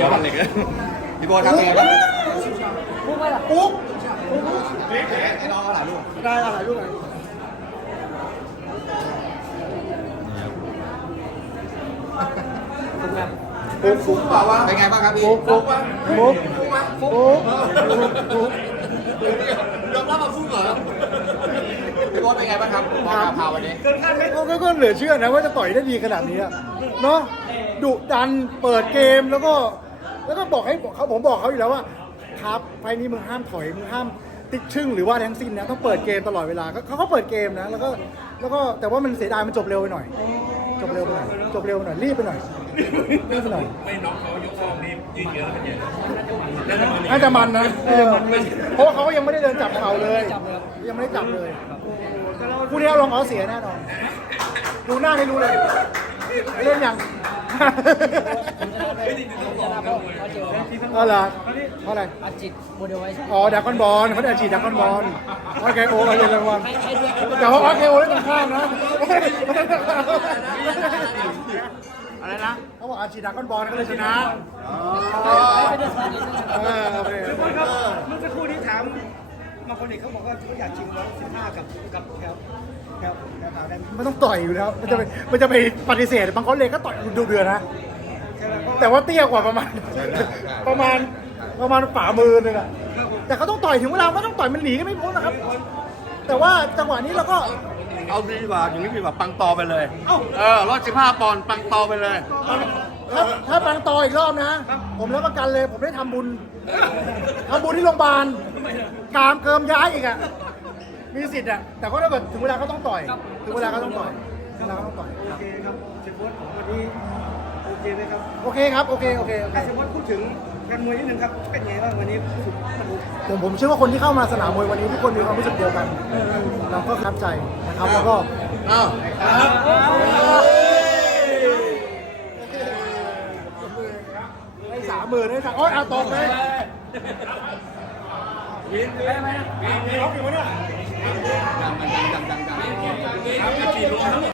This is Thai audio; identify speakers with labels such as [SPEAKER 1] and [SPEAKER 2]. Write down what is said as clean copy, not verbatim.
[SPEAKER 1] แล้วมันเหล็กพี่โบ๊ทครับเป็นไงบ้างปุ๊กไหมล่ะปุ๊กไอ้น้องเอาหลายลูกได้เอาหลายลูกเลยปุ๊กเปล่าวะเป็นไงบ้างครับพี่ปุ๊กยอมรับมาปุ๊กเหรอพี่โบ๊ทเป็นไงบ้างครับพาวันนี้
[SPEAKER 2] ก็เหลือเชื่อนะว่าจะต่อยได้ดีขนาดนี้เนาะดุดันเปิดเกมแล้วก็บอกให้ผมบอกเขาอยู่แล้วว่าครับไฟนี้มึงห้ามถอยมึงห้ามติ๊กชึ่งหรือว่าทั้งสิ้นนะต้องเปิดเกมตลอดเวลาเขาก็เปิดเกมนะแล้วก็แต่ว่ามันเสียดายมันจบเร็วไปหน่อยรีบไปหน่อย
[SPEAKER 3] ไม่น็อกเขายกซองนี่ยิงเยอะเป็นเยอะ
[SPEAKER 2] น่าจะมันนะเพราะว่าเขาก็ยังไม่ได้เดินจับเข่าเลยยังไม่ได้จับเลยคู่นี้ลองเอาเสียแน่นอนดูหน้าให้รู้เลยเล่นยังอ๋อเหรอเพราะอะไร
[SPEAKER 4] อาจิตโมเดลไว้
[SPEAKER 2] อ๋อดากอนบอลเขาได้อาจิตดากอนบอลโอเคโอ้อะไรรางวัลแต่ว่าโอเคโอ้เล่นตรงข้ามนะอะไรนะเขาบอกอาจิตดากอนบอลก็เลยชนะโอเค
[SPEAKER 4] เมื่อสักครู่นี้ถามมาคนนี้เขาบอกว่าเขาอยากชิง115กับแถวได้
[SPEAKER 2] ไม่ต้องต่อยอยู่แล้วมันจะไปปฏิเสธบางคนเลยก็ต่อยดูเดือดนะแต่ว่าเตี้ยกว่าประมาณฝ่ามือนึงอะแต่เขาต้องต่อยถึงเวลาก็ต้องต่อยมันหนีก็ไม่พ้นนะครับแต่ว่าจังหวะนี้เราก็
[SPEAKER 1] เอาดีกว่าอย่างนี้ดีกว่าปังตอไปเลย115 ปอนด์ปังตอไปเลย
[SPEAKER 2] ถ้าปังตออีกรอบนะผมรับประกันเลยผมได้ทำบุญที่โรงพยาบาลกามเกิมย้ายอีกอะมีสิทธิ์อะแต่ก็ถ้าเกิดถึงเวลาก็ต้องต่อยถึงเวลาก็ต้องต่อย
[SPEAKER 4] โอเคครับเซฟวัตวันนี้โอเคไหมครับ
[SPEAKER 2] โอเคครับโอเค
[SPEAKER 4] เซฟวัตพูดถึงการมวยนิดนึงครับเป็นไงบ้างวันนี้
[SPEAKER 2] ผมเชื่อว่าคนที่เข้ามาสนามมวยวันนี้ทุกคนมีความรู้สึกเดียวกันเราก็ประทับใจนะครับแล้วก็ให้30,000ให้โอ๊ยเอาตกเลยยิงได้ไหมล็อกอยู่วะเนี่ย